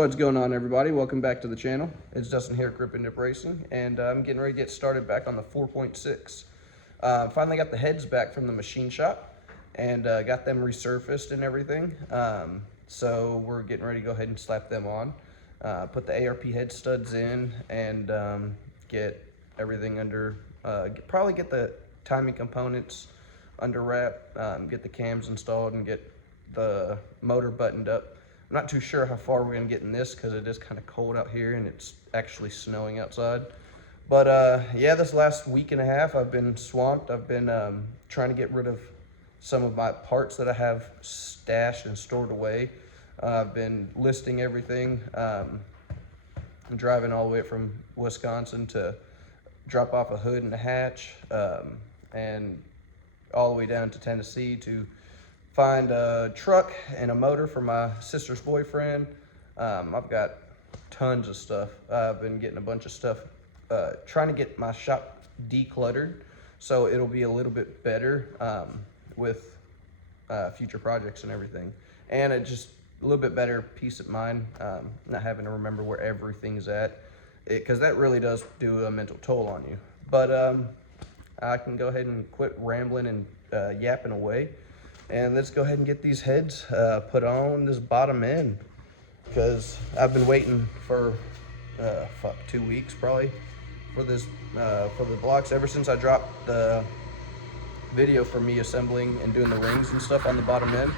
What's going on, everybody? Welcome back to the channel. It's Dustin here at Grip and Dip Racing, and I'm getting ready to get started back on the 4.6. Finally got the heads back from the machine shop and got them resurfaced and everything. So we're getting ready to go ahead and slap them on, put the ARP head studs in, and get everything under, probably get the timing components under wrap, get the cams installed, and get the motor buttoned up. I'm not too sure how far we're gonna get in this because it is kind of cold out here and it's actually snowing outside. But yeah, this last week and a half I've been swamped. I've been trying to get rid of some of my parts that I have stashed and stored away. I've been listing everything. I'm driving all the way from Wisconsin to drop off a hood and a hatch, and all the way down to Tennessee to find a truck and a motor for my sister's boyfriend. I've got tons of stuff. I've been getting a bunch of stuff, trying to get my shop decluttered so it'll be a little bit better with future projects and everything. And it just a little bit better peace of mind, not having to remember where everything's at, because that really does do a mental toll on you. But I can go ahead and quit rambling and yapping away. And let's go ahead and get these heads put on this bottom end, because I've been waiting for 2 weeks probably for this for the blocks, ever since I dropped the video for me assembling and doing the rings and stuff on the bottom end.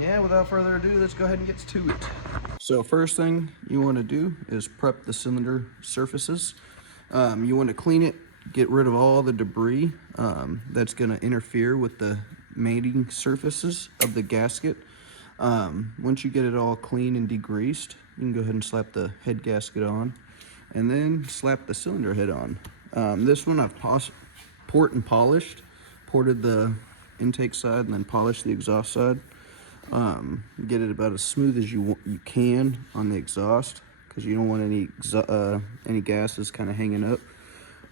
Yeah, without further ado, let's go ahead and get to it. So first thing you want to do is prep the cylinder surfaces. You want to clean it, get rid of all the debris that's going to interfere with the mating surfaces of the gasket. Once you get it all clean and degreased, you can go ahead and slap the head gasket on and then slap the cylinder head on. This one I've ported the intake side and then polished the exhaust side. Get it about as smooth as you can on the exhaust, because you don't want any gases kind of hanging up.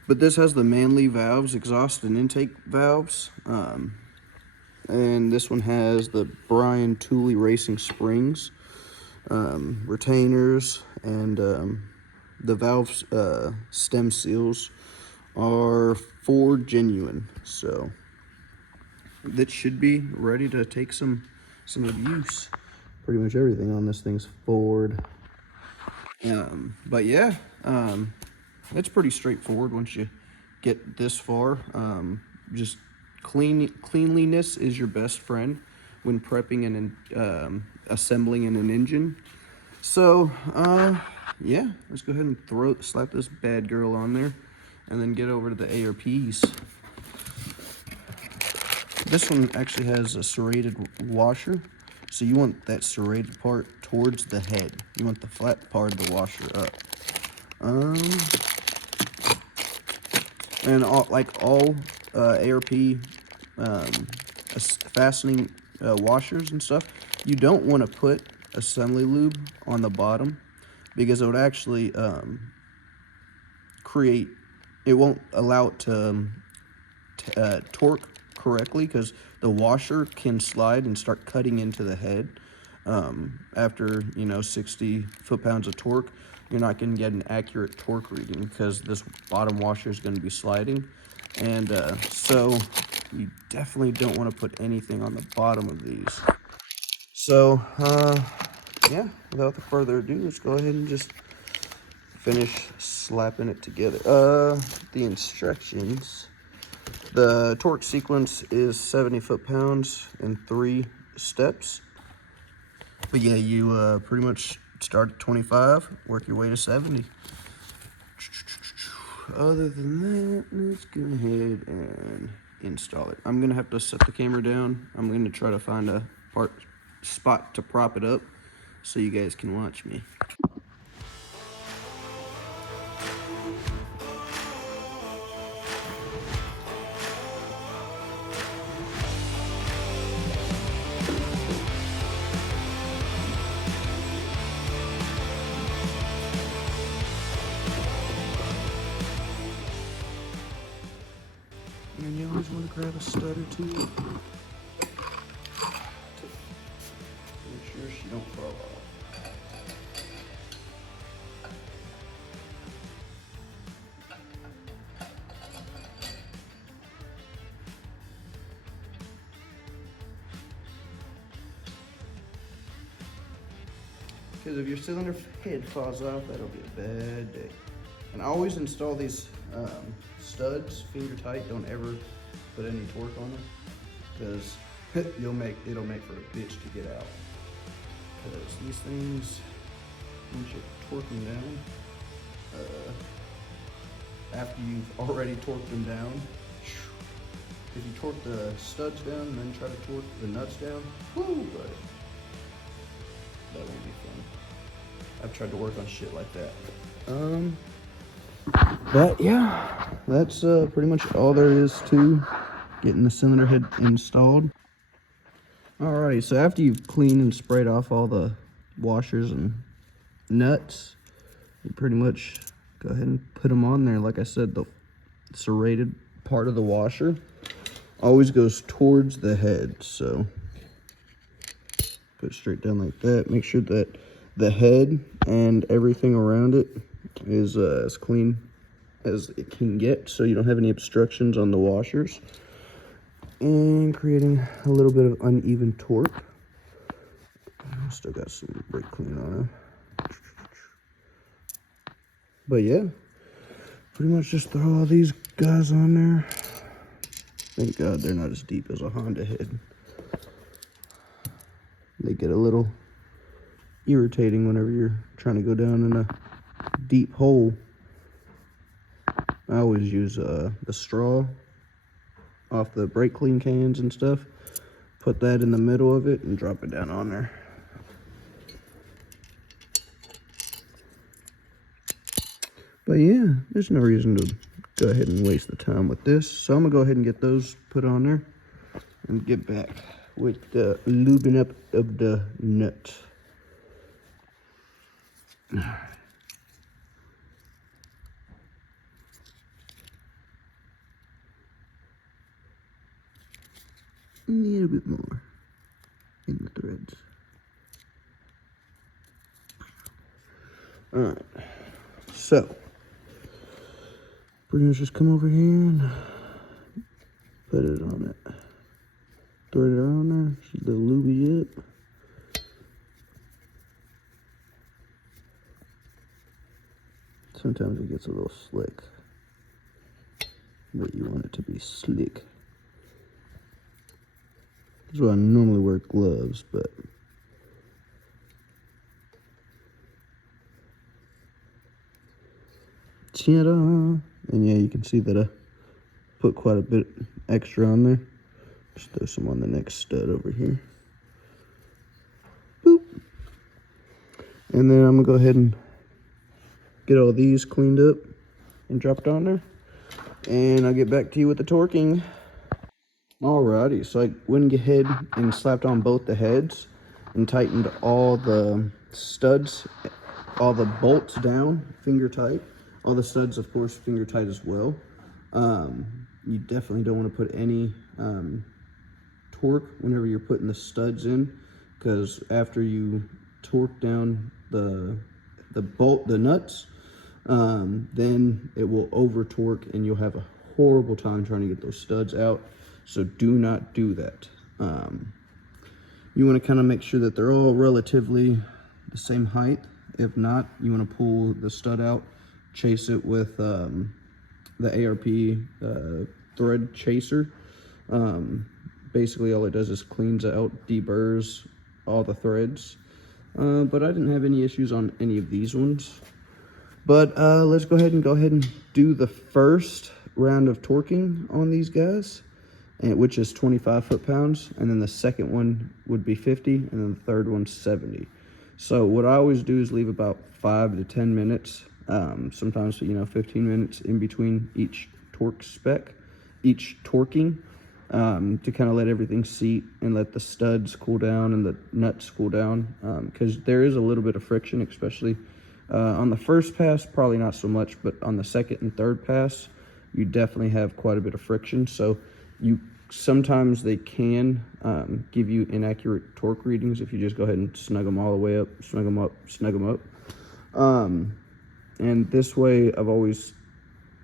But this has the Manley valves, exhaust and intake valves. And this one has the Brian Tooley Racing springs, retainers, and the valve stem seals are Ford genuine. So that should be ready to take some abuse. Pretty much everything on this thing's Ford. But yeah, it's pretty straightforward once you get this far. Just cleanliness is your best friend when prepping and assembling in an engine. So yeah, let's go ahead and slap this bad girl on there and then get over to the ARPs. This one actually has a serrated washer, so you want that serrated part towards the head. You want the flat part of the washer up. And all ARP fastening washers and stuff, you don't want to put assembly lube on the bottom, because it would actually it won't allow it to torque correctly, because the washer can slide and start cutting into the head. After 60 foot-pounds of torque, you're not going to get an accurate torque reading, because this bottom washer is going to be sliding. And so you definitely don't want to put anything on the bottom of these. So yeah, without further ado, let's go ahead and just finish slapping it together. The instructions: the torque sequence is 70 foot-pounds in 3 steps. But yeah, you pretty much start at 25, work your way to 70. Other than that, let's go ahead and install it. I'm gonna have to set the camera down. I'm gonna try to find a spot to prop it up so you guys can watch me. And you always want to grab a stud or two Because if your cylinder head falls off, that'll be a bad day. And I always install these studs finger tight. Don't ever put any torque on them, because it'll make for a bitch to get out. Because these things, once you torque them down, after you've already torqued them down, if you torque the studs down and then try to torque the nuts down, whoo, buddy, that won't be fun. I've tried to work on shit like that. But yeah, that's pretty much all there is to getting the cylinder head installed. Alrighty, so after you've cleaned and sprayed off all the washers and nuts, you pretty much go ahead and put them on there. Like I said, the serrated part of the washer always goes towards the head, so put it straight down like that. Make sure that the head and everything around it is as clean as it can get, so you don't have any obstructions on the washers, and creating a little bit of uneven torque. Still got some brake clean on it. But yeah, pretty much just throw all these guys on there. Thank God they're not as deep as a Honda head. They get a little irritating whenever you're trying to go down in a deep hole. I always use the straw off the brake clean cans and stuff. Put that in the middle of it and drop it down on there. But yeah, there's no reason to go ahead and waste the time with this. So I'm gonna go ahead and get those put on there and get back with the lubing up of the nut. A little bit more in the threads. Alright, so pretty much just come over here and put it on it. Thread it on there, see the lubey up. Sometimes it gets a little slick, but you want it to be slick. That's why I normally wear gloves, but ta-da! And yeah, you can see that I put quite a bit extra on there. Just throw some on the next stud over here. Boop. And then I'm gonna go ahead and get all these cleaned up and dropped on there. And I'll get back to you with the torquing. Alrighty, so I went ahead and slapped on both the heads and tightened all the studs, all the bolts down, finger tight. All the studs, of course, finger tight as well. You definitely don't want to put any torque whenever you're putting the studs in, because after you torque down the nuts, then it will over torque and you'll have a horrible time trying to get those studs out. So do not do that. You want to kind of make sure that they're all relatively the same height. If not, you want to pull the stud out, chase it with the ARP thread chaser. Basically all it does is cleans out, deburrs all the threads. But I didn't have any issues on any of these ones. But let's go ahead and do the first round of torquing on these guys, which is 25 foot-pounds, and then the second one would be 50, and then the third one 70. So what I always do is leave about 5 to 10 minutes, sometimes 15 minutes in between each torque spec, each torquing, to kind of let everything seat and let the studs cool down and the nuts cool down, because there is a little bit of friction, especially on the first pass, probably not so much, but on the second and third pass, you definitely have quite a bit of friction. So sometimes they can give you inaccurate torque readings if you just go ahead and snug them all the way up, snug them up, snug them up. And this way I've always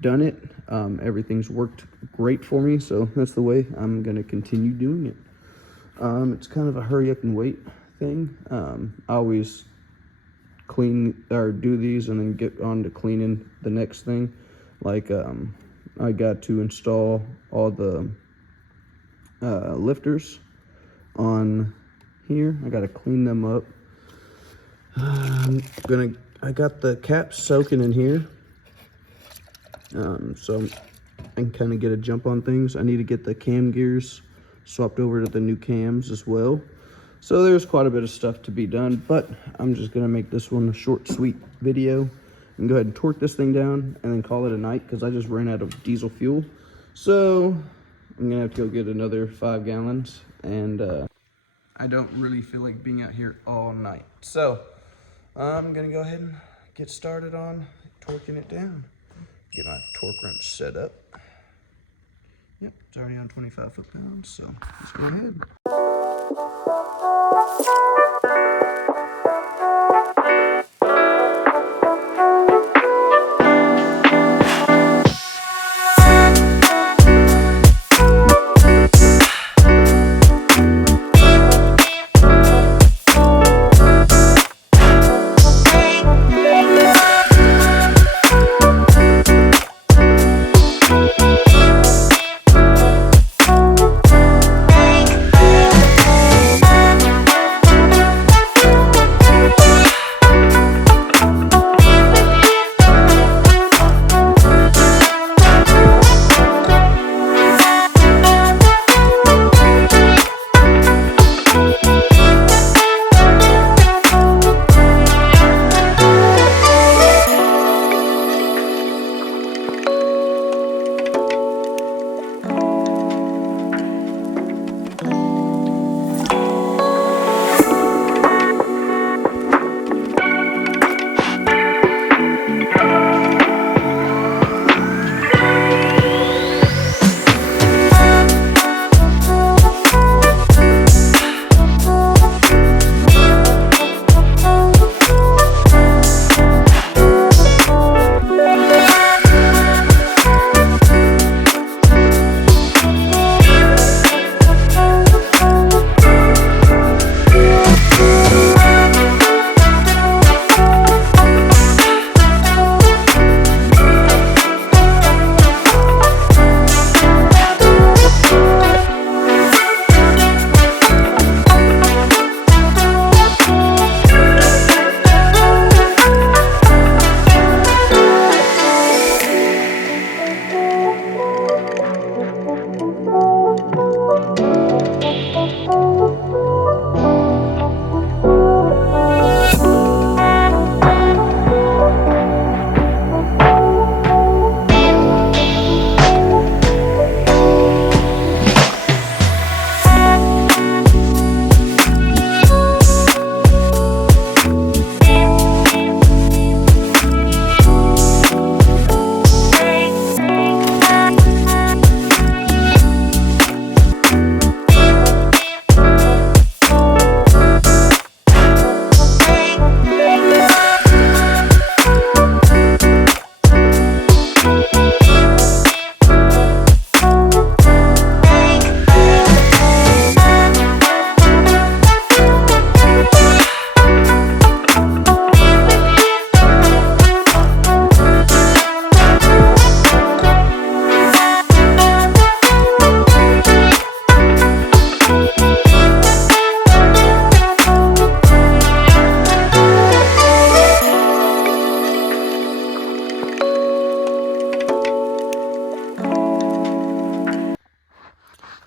done it. Everything's worked great for me, so that's the way I'm going to continue doing it. It's kind of a hurry up and wait thing. I always clean or do these and then get on to cleaning the next thing. Like I got to install all the lifters on here. I got to clean them up. I got the caps soaking in here, so I can kind of get a jump on things. I need to get the cam gears swapped over to the new cams as well. So there's quite a bit of stuff to be done, but I'm just gonna make this one a short, sweet video and go ahead and torque this thing down and then call it a night, because I just ran out of diesel fuel. So I'm gonna have to go get another 5 gallons, and I don't really feel like being out here all night. So I'm gonna go ahead and get started on torquing it down. Get my torque wrench set up. Yep, it's already on 25 foot-pounds, so let's go ahead.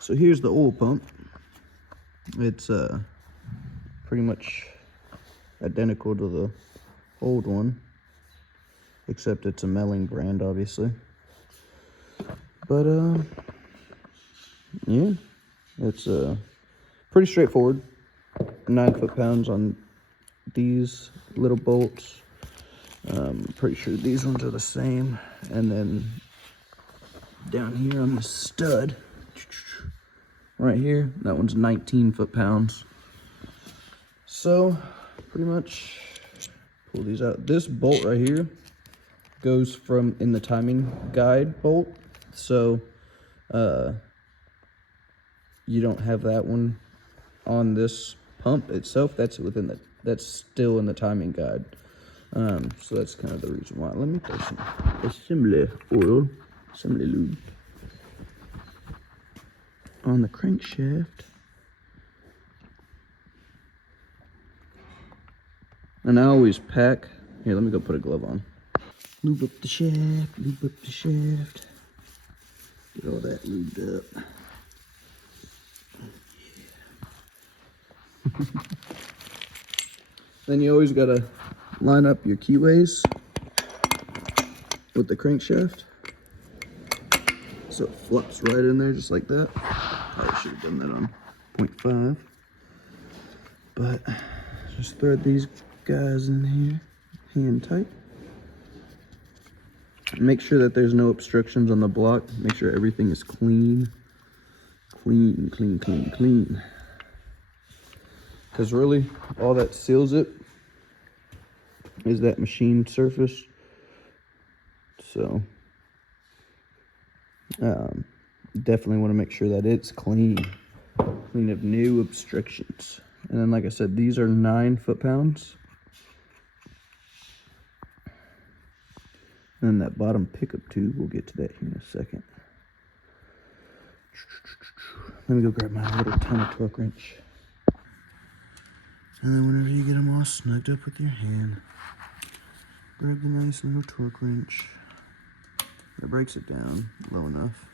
So here's the oil pump. It's pretty much identical to the old one, except it's a Melling brand, obviously. But yeah, it's pretty straightforward. 9 foot-pounds on these little bolts. Pretty sure these ones are the same. And then down here on the stud, right here, that one's 19 foot-pounds. So pretty much pull these out. This bolt right here goes from in the timing guide bolt, so you don't have that one on this pump itself. That's within the, that's still in the timing guide. So that's kind of the reason why. Let me throw some assembly oil, assembly lube on the crankshaft. And I always pack. Here, let me go put a glove on. Lube up the shaft, lube up the shaft. Get all that lubed up. Then you always gotta line up your keyways with the crankshaft, so it flops right in there just like that. I should have done that on 0.5, but just thread these guys in here, hand tight. Make sure that there's no obstructions on the block. Make sure everything is clean, clean, clean, clean, clean. Because really, all that seals it is that machine surface. So, definitely want to make sure that it's clean of new obstructions. And then, like I said, these are 9 foot-pounds. And then that bottom pickup tube, we'll get to that here in a second. Let me go grab my little tiny torque wrench. And then whenever you get them all snugged up with your hand, grab the nice little torque wrench. That breaks it down low enough.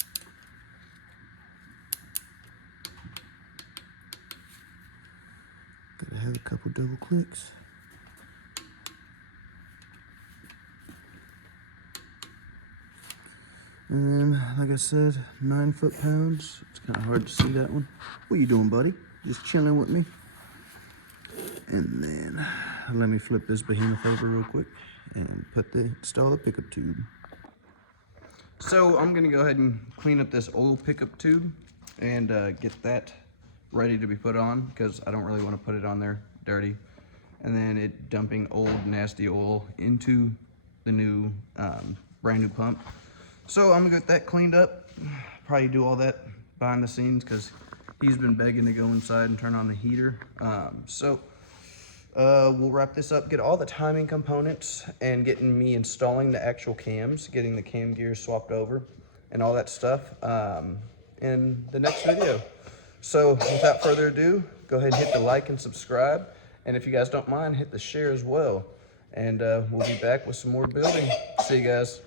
Gotta have a couple double clicks. And then, like I said, 9 foot-pounds. It's kind of hard to see that one. What you doing, buddy? Just chilling with me? And then, let me flip this behemoth over real quick and install the pickup tube. So I'm gonna go ahead and clean up this old pickup tube and get that ready to be put on, because I don't really want to put it on there dirty. And then it dumping old nasty oil into the new brand new pump. So I'm gonna get that cleaned up. Probably do all that behind the scenes because he's been begging to go inside and turn on the heater. We'll wrap this up, get all the timing components, and getting me installing the actual cams, getting the cam gears swapped over, and all that stuff in the next video. So without further ado, go ahead and hit the like and subscribe. And if you guys don't mind, hit the share as well. And we'll be back with some more building. See you guys.